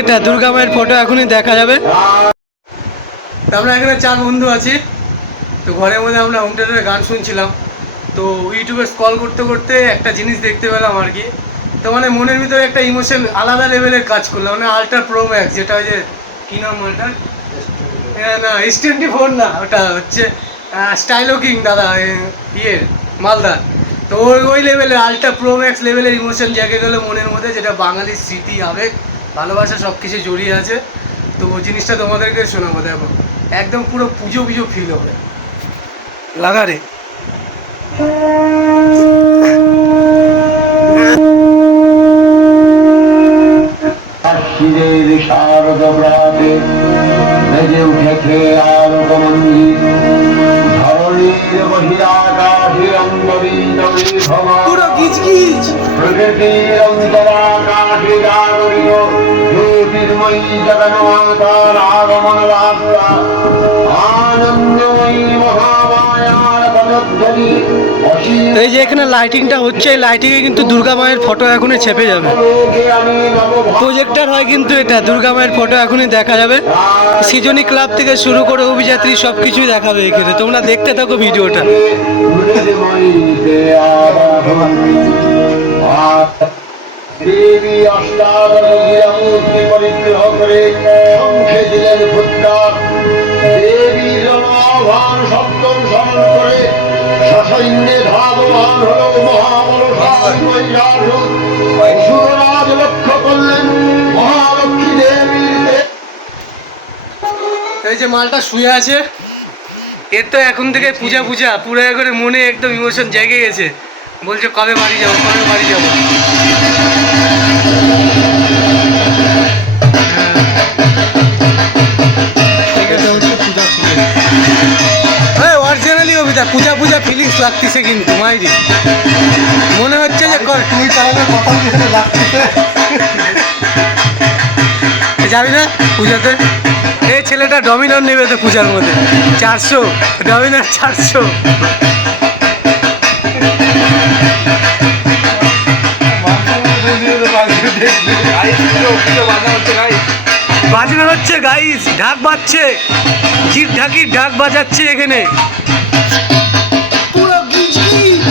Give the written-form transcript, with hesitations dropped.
এটা দুর্গা মায়ের ফটো এখনই দেখা যাবে। আমরা এখানে 4 বন্ধু আছি, তো ঘরের মধ্যে আমরা হোম থিয়েটারে গান শুনছিলাম। তো ইউটিউবে স্ক্রল করতে করতে একটা জিনিস দেখতে পেলাম আর কি। তো মানে মনের ভিতরে একটা ইমোশন আলাদা লেভেলের কাজ করলাম, মানে আল্ট্রা প্রো ম্যাক্স, যেটা ওই যে কী নাম ওটা, হ্যাঁ না S24 না, ওটা হচ্ছে স্টাইলো কিং দাদা, ইয়ের মালদার। তো ওই লেভেলের আল্ট্রা প্রো ম্যাক্স লেভেলের ইমোশন জেগে গেলো মনের মধ্যে, যেটা বাঙালির স্মৃতি, আবেগ, ভালোবাসা সব কিছু জড়িয়ে আছে। তো ওই জিনিসটা তোমাদেরকে শোনাবো, দেখো একদম পুরো পুজো পুজো ফিল হবে। লাগা রে শারদ প্রাতে বেজে উঠেছে আলোকমঞ্জিত ধরণীর বহিরাকাশে পুরো গিজগিজ প্রকৃতির অন্তরাকাশে জাগরীয় জ্যোতির্ময়ী জগন্মাতার আগমন বার্তা আনন্দময়ী মহামায়ার পদধ্বনি। এই যে এখানে লাইটিংটা হচ্ছে, এই লাইটিংয়ে কিন্তু দুর্গা মায়ের ফটো এখনই ছেপে যাবে। প্রজেক্টর হয় কিন্তু এটা, দুর্গা মায়ের ফটো এখনই দেখা যাবে। সৃজনী ক্লাব থেকে শুরু করে অভিযাত্রী সব কিছুই দেখাবে এখানে, তোমরা দেখতে থাকো ভিডিওটা। দেবী অষ্টাদশমূর্তি পরিগ্রহ করে সংখ্যে দিলেন ফুৎকার। দেবীর আহ্বান সপ্তম স্মরণ করে সসৈন্যে ধাবমান হল মহাবলশালী লক্ষ্য করলেন মহালক্ষ্মী দেবীর। এই যে মালটা শুয়ে আছে, এর তো এখন থেকে পূজা পূজা পুরো করে মনে একদম ইমোশন জেগে গেছে, বলছে কবে বাড়ি যাবো, কবে বাড়ি যাবো। অরিজিনালি অভিতা পূজা পূজা ফিলিংস লাগতেছে কিন্তু মাইরি, মনে হচ্ছে যে যাবি না পূজাতে। এই ছেলেটা ডমিনার নেবে তো পূজার মধ্যে 400 ডমিনার 400। বাজানো হচ্ছে গাইস, ঢাক বাজছে, জিপ ঢাকি ঢাক বাজাচ্ছে এখানে পুরো গিজগিজ।